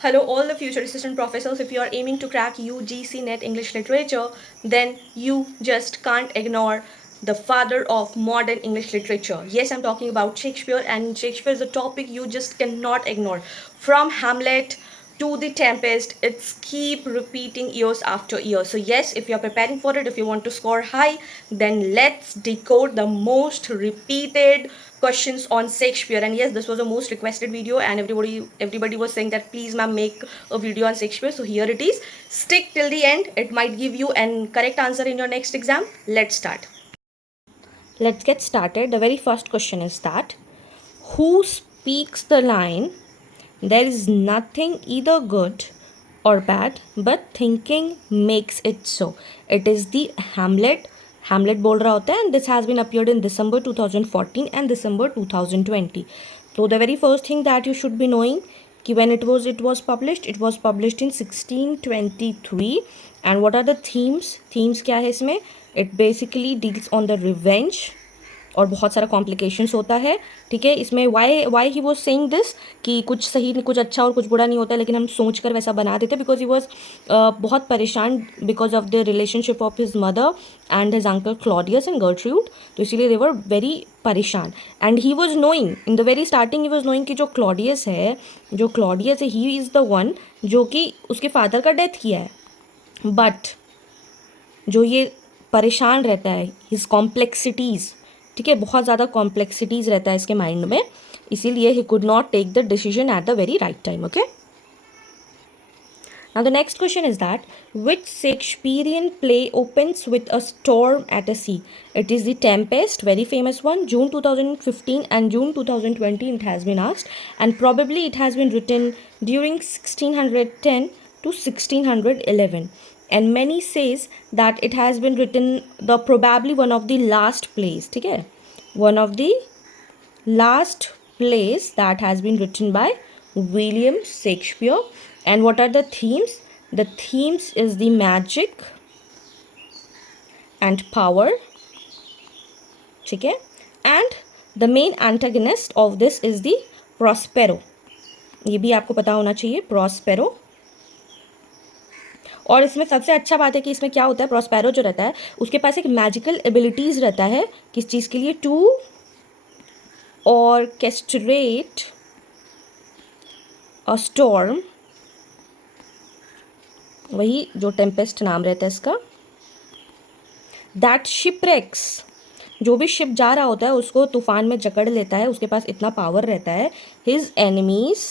Hello, all the future assistant professors. If you are aiming to crack UGC NET English literature, then you just can't ignore the father of modern English literature. Yes, I'm talking about Shakespeare, and Shakespeare is a topic you just cannot ignore. From Hamlet to The Tempest, it's keep repeating years after year. So yes, if you're preparing for it, if you want to score high, then let's decode the most repeated questions on Shakespeare. And yes, this was the most requested video, and everybody was saying that please ma'am make a video on Shakespeare. So here it is. Stick till the end. It might give you an correct answer in your next exam. Let's start. Let's get started. The very first question is that who speaks the line, there is nothing either good or bad, but thinking makes it so. It is the Hamlet. Hamlet बोल रहा होता है, and this has been appeared in December 2014 and December 2020. So the very first thing that you should be knowing कि when it was published in 1623. And what are the themes क्या है इसमें? It basically deals on the revenge और बहुत सारा complications होता है. ठीक है, इसमें why he was saying this कि कुछ सही कुछ अच्छा और कुछ बुरा नहीं होता, लेकिन हम सोच कर वैसा बना देते बिकॉज ही वॉज बहुत परेशान because of the relationship of his mother and his uncle Claudius and Gertrude. तो इसीलिए दे वर वेरी परेशान. And he was knowing in the very starting, he was knowing कि जो क्लॉडियस है ही इज़ द वन जो कि उसके father का डेथ किया है. बट जो ये परेशान रहता है, हिज कॉम्प्लेक्सिटीज़, ठीक है, बहुत ज़्यादा कॉम्प्लेक्सिटीज़ रहता है इसके माइंड में, इसीलिए ही could not take the decision at the very right time. Okay, now the next question is that which Shakespearean play opens with a storm at a sea? It is The Tempest, very famous one, June 2015 and June 2020 it has been asked, and probably it has been written during 1610 to 1611. And many says that it has been written the probably one of the last plays. ठीक है, one of the last plays that has been written by William Shakespeare. And what are the themes? The themes is the magic and power. ठीक है, and the main antagonist of this is the Prospero. ये भी आपको पता होना चाहिए, Prospero. और इसमें सबसे अच्छा बात है कि इसमें क्या होता है, प्रॉस्पेरो जो रहता है उसके पास एक मैजिकल एबिलिटीज़ रहता है किस चीज़ के लिए, टू ऑर्केस्ट्रेट अ स्टॉर्म, वही जो टेम्पेस्ट नाम रहता है इसका, दैट शिपरेक्स, जो भी शिप जा रहा होता है उसको तूफान में जकड़ लेता है, उसके पास इतना पावर रहता है, his enemies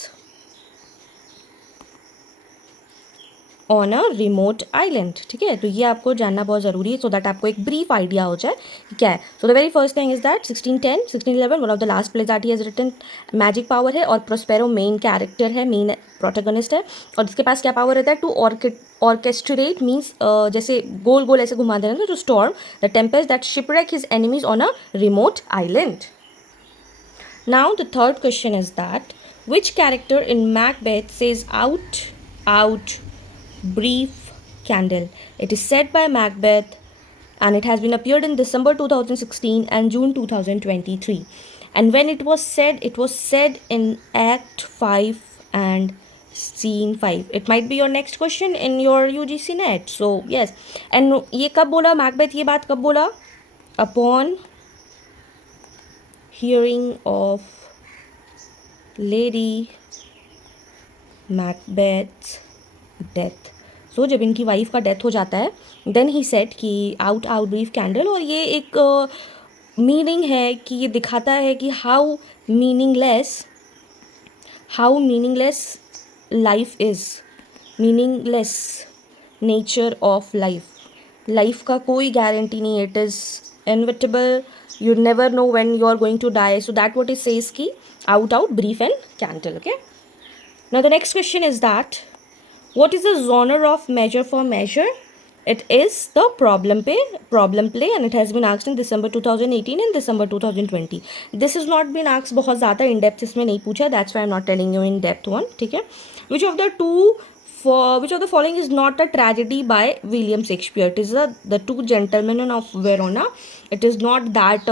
on a remote island. ठीक है, तो ये आपको जानना बहुत ज़रूरी है सो दैट आपको एक ब्रीफ आइडिया हो जाए कि क्या है. So the very first thing is that 1610 1611 one of the last plays that he has written, magic power है और प्रोस्पेरो मेन कैरेक्टर है, मेन प्रोटैगनिस्ट है, और इसके पास क्या पावर रहता है, टू ऑर्केस्ट्रेट मीन्स जैसे गोल गोल ऐसे घुमा देना, तो storm the Tempest that shipwreck his enemies on a remote island. Now the third question is that which character in Macbeth says out brief candle? It is said by Macbeth and it has been appeared in December 2016 and June 2023. And when it was said in Act 5 and Scene 5. It might be your next question in your UGC net. So yes. And ये कब बोला Macbeth, ये बात कब बोला? Upon hearing of Lady Macbeth's death. So जब इनकी wife का डेथ हो जाता है देन ही सेट कि आउट ब्रीफ कैंडल, और ये एक मीनिंग है कि ये दिखाता है कि how meaningless life is, meaningless nature of life का कोई गारंटी नहीं, it is inevitable, you never know when you are going to die. So that what it says ki out brief and candle. Okay, now the next question is that what is the genre of Measure for Measure? It is the problem play and it has been asked in December 2018 and December 2020. This has not been asked बहुत ज़्यादा in depth इसमें नहीं पूछा, that's why I'm not telling you in depth one. ठीक है, which of the following is not a tragedy by William Shakespeare? It is the Two Gentlemen of Verona. It is not that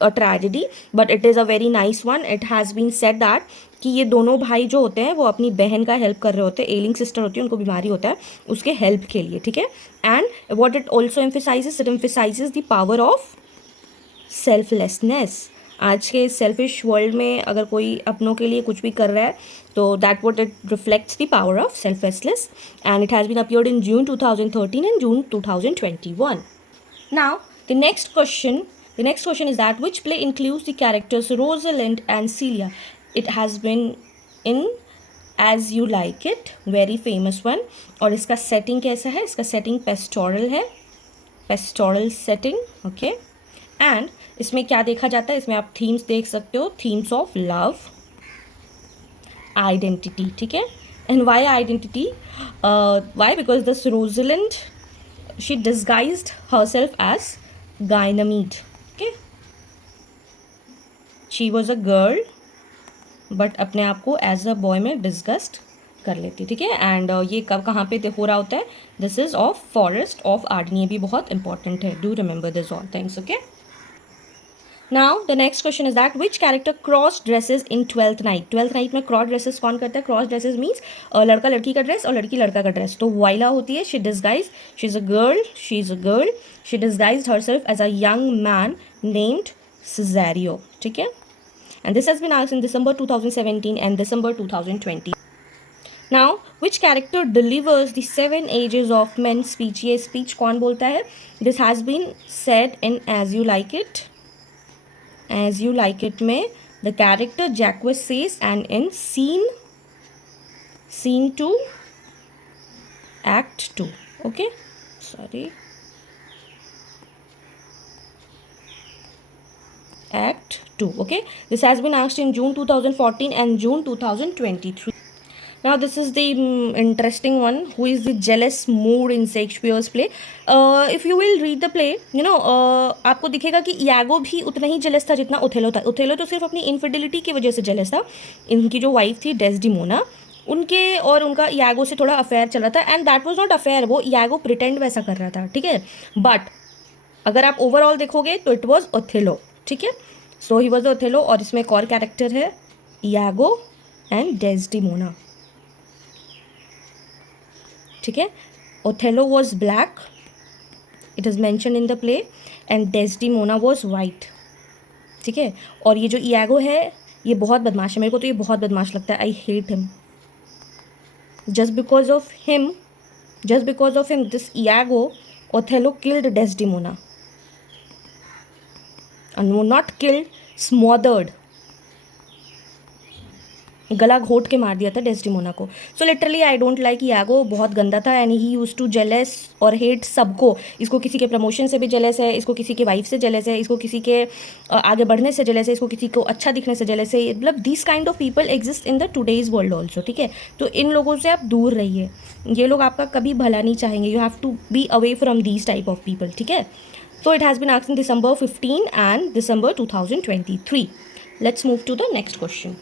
a tragedy, but it is a very nice one. It has been said that कि ये दोनों भाई जो होते हैं वो अपनी बहन का हेल्प कर रहे होते हैं, एलिंग सिस्टर होती है, उनको बीमारी होता है, उसके हेल्प के लिए, ठीक है। And what it also emphasises, it emphasises the power of selflessness. आज के सेल्फिश वर्ल्ड में अगर कोई अपनों के लिए कुछ भी कर रहा है तो that what it reflects the power of selflessness, and it has been appeared in June 2013 and June 2021. Now, the next question is that which play includes the characters Rosalind and Celia? It has been in As You Like It, very famous one. और इसका setting कैसा है? इसका setting pastoral है, pastoral setting, okay. And इसमें क्या देखा जाता है? इसमें आप themes देख सकते हो, themes of love, identity, ठीक है. And why identity? Why? Because this Rosalind, she disguised herself as Ganymede. Okay, she was a girl but अपने आप को as a boy में disguised कर लेती, ठीक है. एंड ये कब कहाँ पे हो रहा होता है? This is of forest of Ardern. ये भी बहुत इंपॉर्टेंट है. Do remember this all things, okay. Now the next question is that which character cross dresses in twelfth night. Twelfth night में क्रॉस ड्रेसेस कौन करता है? क्रॉस ड्रेसेस मीन्स लड़का लड़की का ड्रेस और लड़की लड़का का ड्रेस. तो वाइला होती है, she disguise, she is a girl, she disguised herself as a young man named Cesario, ठीक है. And this has been asked in December 2017 and December 2020. Now, which character delivers the 7 ages of men speech? ये speech कौन बोलता है? This has been said in As You Like It. As You Like It में the character Jacques says, and in Scene 2, Act 2. Okay, sorry. Act 2. Okay, this has been asked in June 2014 and June 2023. Now this is the interesting one. Who is the jealous mood in Shakespeare's play? If you will read the play, आपको दिखेगा कि यागो भी उतना ही jealous था जितना Othello था. Othello तो सिर्फ अपनी इनफिडिलिटी की वजह से जेलस था. इनकी जो वाइफ थी डेस्डिमोना, उनके और उनका यागो से थोड़ा अफेयर चल रहा था. And that was not affair, वो यागो प्रिटेंड वैसा कर रहा था, ठीक है. बट अगर आप ओवरऑल देखोगे तो इट वॉज ओथेलो, ठीक है. सो ही वॉज ओथेलो. और इसमें एक और कैरेक्टर है यागो एंड डेस्डिमोना, ठीक है. Othello was black, it is mention in the play, and Desdemona was white, ठीक है. और ये जो इयागो है ये बहुत बदमाश है. मेरे को तो ये बहुत बदमाश लगता है. I hate him. Just because of him this Iago, Othello killed Desdemona. and not killed, smothered, गला घोट के मार दिया था डेस्डिमोना को. So literally I don't like Iago. बहुत गंदा था. And he use to jealous और हेट सबको. इसको किसी के प्रमोशन से भी जेलस है, इसको किसी के वाइफ से जेलस है, इसको किसी के आगे बढ़ने से जेलस है, इसको किसी को अच्छा दिखने से जेलस है. मतलब this kind of people exist in the today's world also, ठीक है. तो इन लोगों से आप दूर रहिए. ये लोग आपका कभी भला नहीं चाहेंगे. You have to be away from these type of people, ठीक है. So it has been asked in December 15 and December 2023. Let's move to the next question.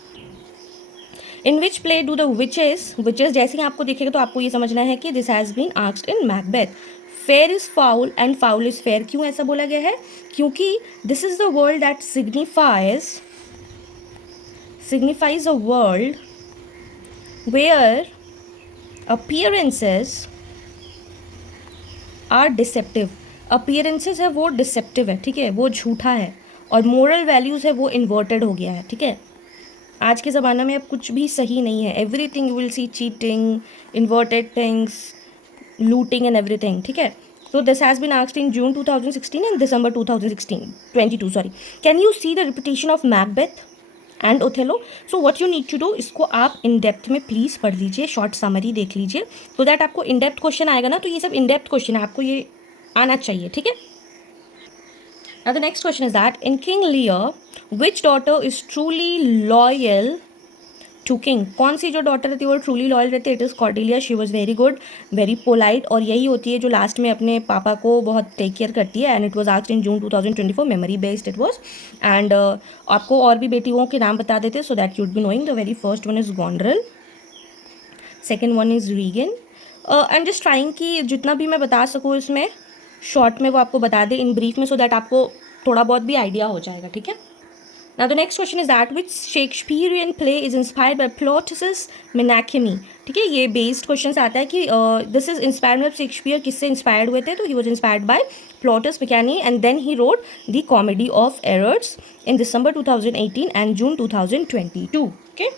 In which play do the witches जैसे ही आपको दिखेगा तो आपको ये समझना है कि this has been asked in Macbeth. Fair is foul and foul is fair. क्यों ऐसा बोला गया है? क्योंकि this is the world that signifies a world where appearances are deceptive. Appearances है वो डिसेप्टिव है, ठीक है, वो झूठा है. और मोरल वैल्यूज़ है वो इन्वर्टेड हो गया है, ठीक है. आज के ज़माना में अब कुछ भी सही नहीं है. Everything you will see cheating, inverted things, looting and everything, ठीक है. So this has been asked in June 2016 and December 2022. Sorry. Can you see the repetition of Macbeth and Othello? So what you need to do, इसको आप in depth में please पढ़ लीजिए, short summary देख लीजिए, so that आपको in depth question आएगा ना. तो ये सब इन डेप्थ क्वेश्चन है, आपको ये आना चाहिए, ठीक है. Now the next question is that in King Lear, which daughter is truly loyal to king? कौन सी जो डॉटर थी वो ट्रूली लॉयल रहती है? It is Cordelia. She was very good, very polite, और यही होती है जो लास्ट में अपने पापा को बहुत टेक केयर करती है. And it was asked in June 2024, memory based it was. And आपको और भी बेटियों के नाम बता देते so that you'd be knowing. The very first one is Goneril, second one is Regan. I am just trying कि जितना भी मैं बता सकूँ इसमें शॉर्ट में वो आपको बता दे इन ब्रीफ में, सो दैट आपको थोड़ा बहुत भी आइडिया हो जाएगा, ठीक है. Now the next question is that which Shakespearean play is inspired by Plautus Menaechmi. ठीक है, ये बेस्ड क्वेश्चन आता है कि this is inspired by Shakespeare. किससे इंस्पायर्ड हुए थे? तो he was inspired by Plautus Menaechmi and then he wrote the Comedy of Errors in December 2018 and June 2022. Okay.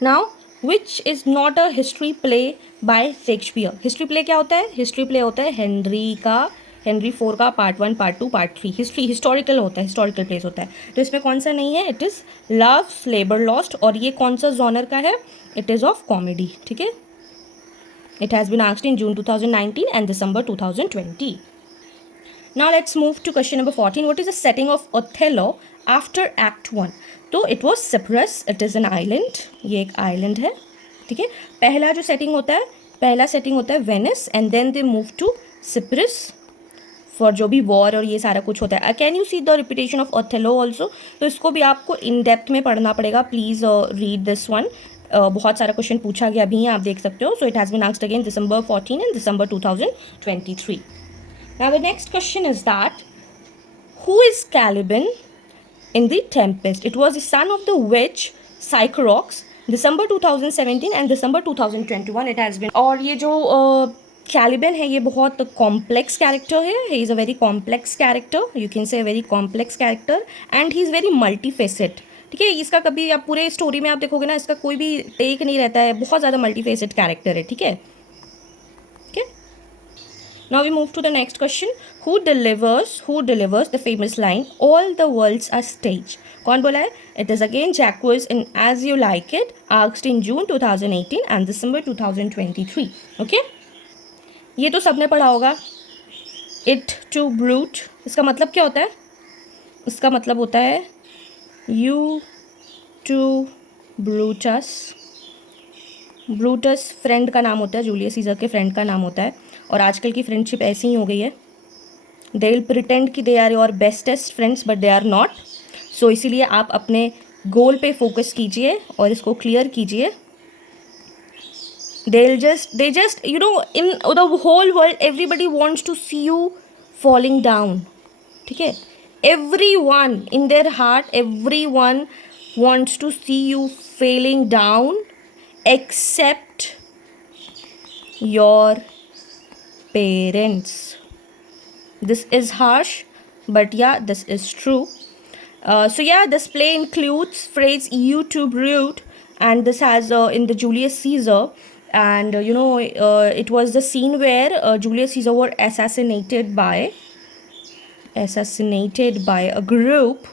Now which is not a history play by Shakespeare. History play क्या होता है? History play होता है Henry 4 का part 1, part 2, part 3. Historical होता है, historical place होता है. तो इसमें कौन सा नहीं है? It is love labour lost. और ये कौन सा जॉनर का है? It is of comedy. ठीक है. It has been asked in June 2019 and December 2020. Now let's move to question number 14. What is the setting of Othello after Act 1? तो it was Cyprus. It is an island. ये एक island है. ठीक है. पहला जो setting होता है, पहला setting होता है Venice and then they move to Cyprus for जो भी war और ये सारा कुछ होता है. Can you see the repetition of Othello also? तो इसको भी आपको in depth में पढ़ना पड़ेगा. Please read this one. बहुत सारा क्वेश्चन पूछा गया अभी आप देख सकते हो. So it has been asked again December 14 and December 2023. Now the next question is that who is Caliban in the Tempest? It was the son of the witch Sycorax. December 2017 and December 2021 it has been. और ये जो Caliban है ये बहुत complex character है. He is a very complex character. You can say very complex character and he is very multifaceted. ठीक है. इसका कभी आप पूरे स्टोरी में आप देखोगे ना, इसका कोई भी टेक नहीं रहता है. बहुत ज़्यादा मल्टीफेसेट कैरेक्टर है. ठीक है. Now we move to the next question. Who delivers the famous line, all the worlds are stage? कौन बोला है? It is again Jacques in As You Like It, asked in June 2018 and December 2023. Okay? ये तो सबने पढ़ा होगा. It to brute. इसका मतलब क्या होता है? इसका मतलब होता है you to Brutus. Brutus friend का नाम होता है, जूलियस सीजर के फ्रेंड का नाम होता है. और आजकल की फ्रेंडशिप ऐसी ही हो गई है. दे विल प्रिटेंड कि they are your bestest friends but they are not. So इसीलिए आप अपने गोल पे फोकस कीजिए और इसको क्लियर कीजिए. they just you know in the whole world everybody wants to see you falling down. ठीक है. everyone in their heart everyone wants to see you failing down except your parents. This is harsh but yeah, this is true. So yeah, this play includes phrase you to brute and this has in the Julius Caesar and it was the scene where Julius Caesar were assassinated by a group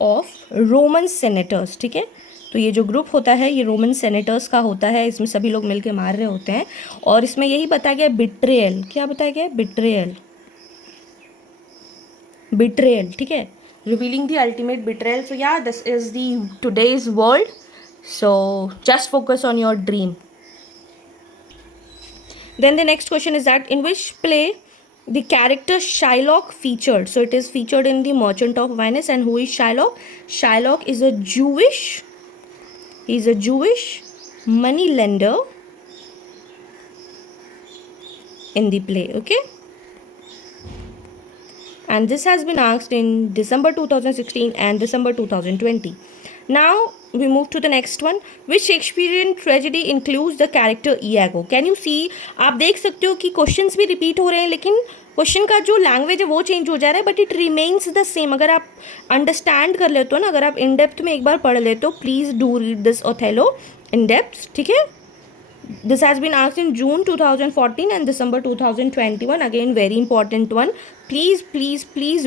of Roman senators. ठीक है. तो ये जो group होता है ये Roman senators का होता है. इसमें सभी लोग मिलके मार रहे होते हैं और इसमें यही बताया गया बिट्रेयल. क्या बताया गया? बिट्रेयल. ठीक है. Revealing the ultimate betrayal. So yeah this is the today's world. So just focus on your dream. Then the next question is that in which play the character Shylock featured? So it is featured in The Merchant of Venice. And who is Shylock? Shylock is a Jewish money lender in the play. Okay. And this has been asked in December 2016 and December 2020. Now we move to the next one. Which Shakespearean tragedy includes the character Iago? Can you see? आप देख सकते हो कि questions भी repeat हो रहे हैं लेकिन क्वेश्चन का जो लैंग्वेज है वो चेंज हो जा रहा है but it remains the same. अगर आप अंडरस्टैंड कर लेते हो ना, अगर आप इन डेप्थ में एक बार पढ़ लेते हो, please do read this Othello in depth. ठीक है. This has been asked in June 2014 and December 2021. Again, very important one. Please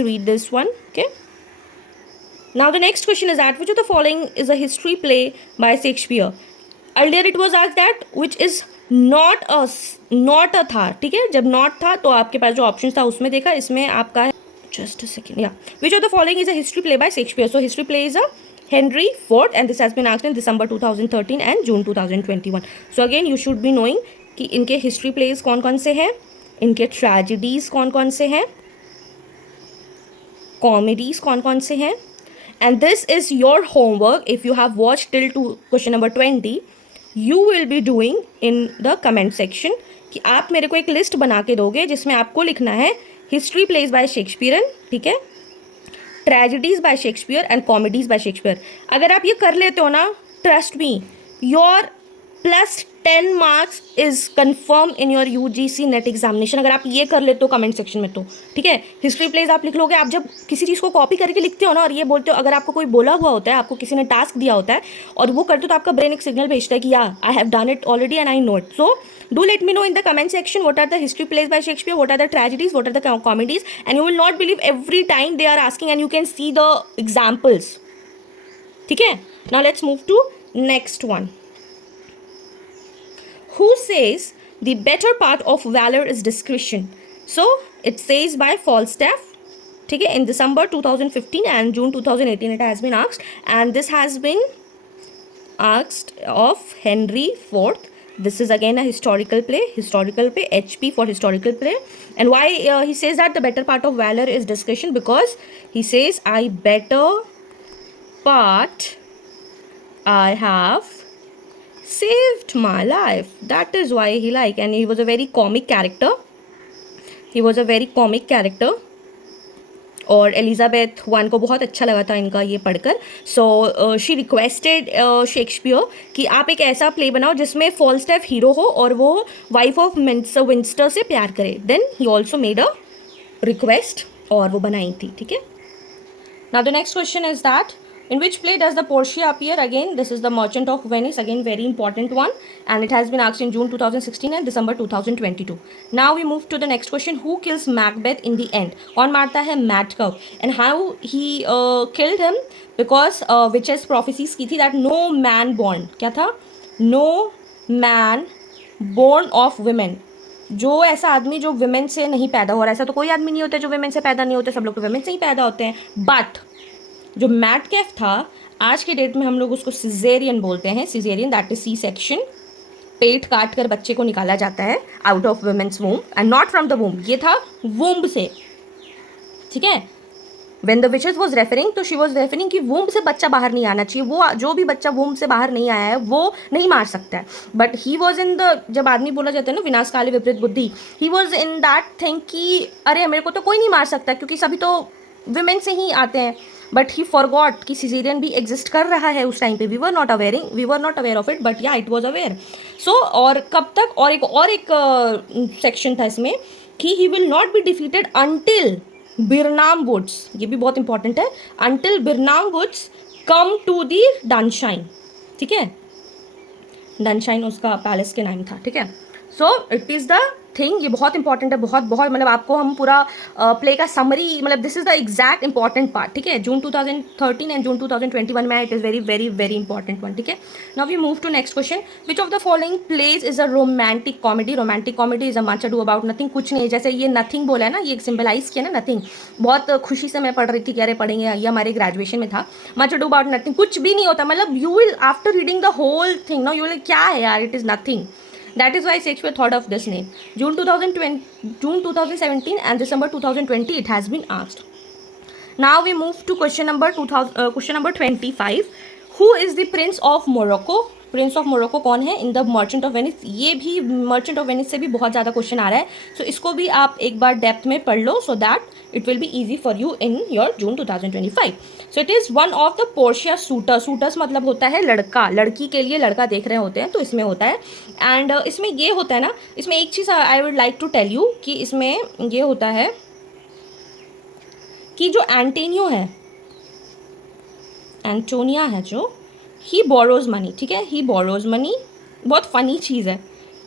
read this one. Okay. Now the next question is that which of the following is a history play by Shakespeare? Earlier it was asked that which is not a था. ठीक है. जब not था तो आपके पास जो option था उसमें देखा. इसमें आपका है just a second. Yeah. Which of the following is a history play by Shakespeare? So history play is a Henry IV and this has been asked in December 2013 and June 2021. So again you should be knowing कि इनके history plays कौन कौन से हैं, इनके tragedies कौन कौन से हैं, comedies कौन कौन से हैं. And this is your homework. If you have watched till to question number 20, you will be doing in the comment section कि आप मेरे को एक लिस्ट बना के दोगे जिसमें आपको लिखना है हिस्ट्री प्लेज बाय शेक्सपियरन, ठीक है, tragedies bye Shakespeare and comedies bye Shakespeare. अगर आप ये कर लेते हो ना, trust me, your +10 marks is confirm in your UGC net examination. अगर आप ये कर लेते हो कमेंट सेक्शन में तो, ठीक है। हिस्ट्री प्लेज आप लिख लोगे, आप जब किसी चीज़ को कॉपी करके लिखते हो ना और ये बोलते हो, अगर आपको कोई बोला हुआ होता है, आपको किसी ने टास्क दिया होता है और वो करते हो तो आपका ब्रेन एक सिग्नल भेजता है कि या I have done it already and I know it. So do let me know in the comment section what are the history plays by Shakespeare, what are the tragedies, what are the comedies, and you will not believe every time they are asking and you can see the examples, ठीक है। Now let's move to next one. Who says the better part of valor is discretion? So it says by Falstaff, ठीक है, in December 2015 and June 2018 it has been asked, and this has been asked of Henry IV. This is again a historical play, HP for historical play. And why he says that the better part of valor is discretion? Because he says I better part I have saved my life. That is why he like, and he was a very comic character. और Elizabeth one को बहुत अच्छा लगा था इनका ये पढ़कर। So she requested Shakespeare कि आप एक ऐसा प्ले बनाओ जिसमें फॉल्स्टैफ हीरो हो और वो वाइफ ऑफ विंस्टर से प्यार करे। Then he also made a request और वो बनाई थी, ठीक है। Now the next question is that in which play does the Portia appear? Again, this is the Merchant of Venice, again very important one, and it has been asked in June 2016 and December 2022. Now we move to the next question. Who kills Macbeth in the end? कौन मारता है Macbeth? And how he killed him? Because witches prophecies की थी that no man born, क्या था? No man born of women. जो ऐसा आदमी जो women से नहीं पैदा हो रहा, ऐसा तो कोई आदमी नहीं होता जो women से पैदा नहीं होते, सब लोग तो women से ही पैदा होते हैं। बट जो मैडकैफ था, आज के डेट में हम लोग उसको सिजेरियन बोलते हैं। Caesarean that is C section, पेट काट कर बच्चे को निकाला जाता है out of women's womb and not from the womb. ये था वूम्ब से, ठीक है। When the witches was referring, तो शी वाज रेफरिंग कि वूम्ब से बच्चा बाहर नहीं आना चाहिए, वो जो भी बच्चा वूम्ब से बाहर नहीं आया है वो नहीं मार सकता है। But he was in the, जब आदमी बोला जाता है ना विनाश काले विपरीत बुद्धि, he was in that thing कि अरे मेरे को तो कोई नहीं मार सकता क्योंकि सभी तो विमेन से ही आते हैं। बट ही फॉरगॉट कि सिजेरियन भी एग्जिस्ट कर रहा है उस टाइम पे। We were not aware of it, but yeah it was aware. So और कब तक, और एक सेक्शन था इसमें कि he will not be defeated until Birnam Woods, ये भी बहुत इंपॉर्टेंट है, until Birnam Woods come to the Dunsinane, ठीक है। डनशाइन उसका पैलेस के नाम था, ठीक है। सो इट इज़ द थिंग, ये बहुत इंपॉर्टेंट है, बहुत मतलब आपको हम पूरा प्ले का समरी, मतलब this is the exact important part, ठीक है। जून 2013 एंड जून 2021 में it is very very very important one, ठीक है। Now we move to next question. Which of the following plays is a romantic comedy? Romantic comedy is a much ado about nothing, कुछ नहीं। जैसे ये nothing बोला है ना, ये सिंबलाइज किया ना नथिंग, बहुत खुशी से मैं पढ़ रही थी कि अरे पढ़ेंगे, ये हमारे ग्रेजुएशन में था। मच अडू अबाउट नथिंग कुछ भी नहीं होता, मतलब you will after reading the whole thing know you will, क्या है यार, it is nothing. That is why Shakespeare thought of this name. June 2017 and December 2020 it has been asked. Now we move to question number 25. Who is the Prince of Morocco? Prince of Morocco कौन है in the merchant of Venice? ये भी merchant of Venice से भी बहुत ज़्यादा question आ रहा है, सो इसको भी आप एक बार डेप्थ में पढ़ लो so that it will be easy for you in your June 2025. So it is one of the Portia suitor. Suitors मतलब होता है लड़का, लड़की के लिए लड़का देख रहे होते हैं, तो इसमें होता है. एंड इसमें ये होता है ना, इसमें एक चीज़ I would like to tell you कि इसमें ये होता है कि जो एंटोनियो है, एंटोनिया है जो, ही बोरोज मनी, ठीक है, ही बोरोज मनी. बहुत फनी चीज़ है,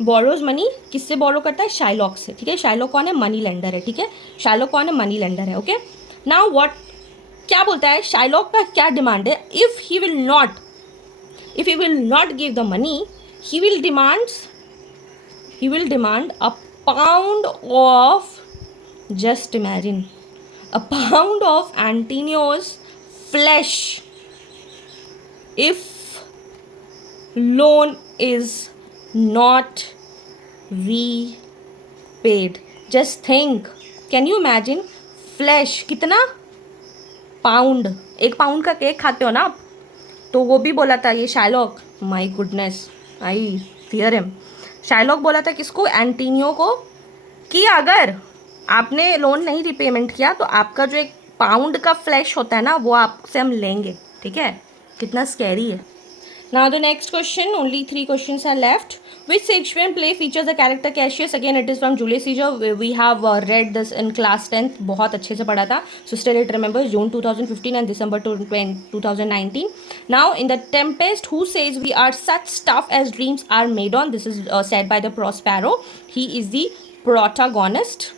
बोरोज मनी किससे बोरो करता है? शाइलॉक से, ठीक है. शाइलॉक कौन है? मनी लेंडर है, ठीक है. शाइलॉक कौन है? मनी लेंडर है. ओके, नाउ व्हाट, क्या बोलता है शाइलॉक का क्या डिमांड है? If he will not give the money, he will demand a pound of, just imagine, a pound of Antonio's flesh if loan is not repaid. Just think, can you imagine? Flesh कितना? Pound. 1 pound का cake खाते हो ना आप, तो वो भी बोला था ये Shylock. My goodness, I fear him. Shylock बोला था किसको? एंटोनियो को, कि अगर आपने लोन नहीं रिपेमेंट किया तो आपका जो एक पाउंड का फ्लैश होता है ना, वो आपसे हम लेंगे, ठीक है? कितना स्कैरी है. Now the next question, only 3 questions are left. Which Shakespearean play features the character Cassius? Again, it is from Julius Caesar. We have read this in class 10th. बहुत अच्छे से पढ़ा था. So still it remembers June 2015 and December 2019. Now in The Tempest, who says we are such stuff as dreams are made on? This is said by the Prospero. He is the protagonist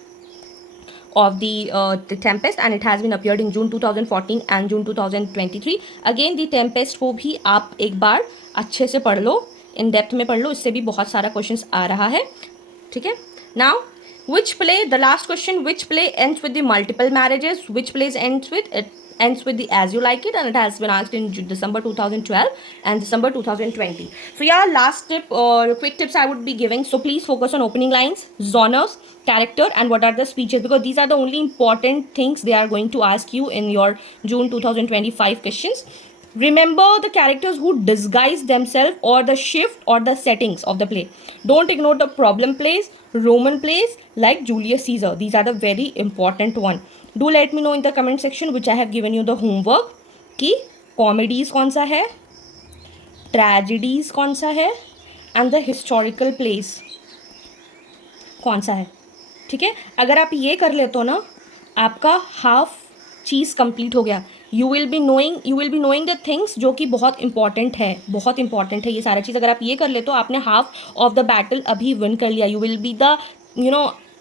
of the Tempest, and it has been appeared in June 2014 and June 2023. Again the Tempest को भी आप एक बार अच्छे से पढ़ लो, in depth में पढ़ लो, इससे भी बहुत सारा क्वेश्चंस आ रहा है, ठीक है? Now which play, the last question, which play ends with the multiple marriages? Which plays ends with the As You Like It, and it has been asked in December 2012 and December 2020. So yeah, last tip, quick tips I would be giving. So please focus on opening lines, genres, character, and what are the speeches, because these are the only important things they are going to ask you in your June 2025 questions. Remember the characters who disguise themselves, or the shift or the settings of the play. Don't ignore the problem plays, Roman plays like Julius Caesar. These are the very important one. Do let me know in the comment section, which I have given you the homework, कि comedies कौन सा है, tragedies कौन सा है, and the historical plays कौन सा है, ठीक है? अगर आप ये कर लेते हो ना, आपका हाफ चीज़ कंप्लीट हो गया. You will be knowing the things जो कि बहुत इंपॉर्टेंट है, बहुत इंपॉर्टेंट है ये सारा चीज़. अगर आप ये कर लेते हो, आपने हाफ ऑफ द बैटल अभी विन कर लिया. You will be the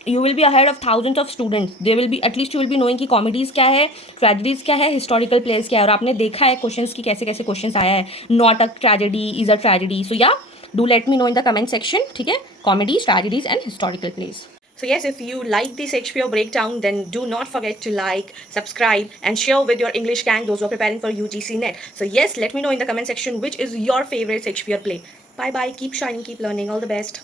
you will be ahead of thousands of students. They will be at least you will be knowing कि कॉमेडीज़ क्या है, ट्रेजेडीज़ क्या है, हिस्टोरिकल प्लेस क्या है, और आपने देखा है क्वेश्चंस की कैसे कैसे क्वेश्चंस आया है. Not a tragedy is a tragedy. So yeah, do let me know in the comment section, ठीक है? Comedies, tragedies and historical plays. So yes, if you like the Shakespeare breakdown, then do not forget to like, subscribe, and share with your English gang, those who are preparing for UGC NET. So yes, let me know in the comment section which is your favorite Shakespeare play. Bye bye, keep shining, keep learning, all the best.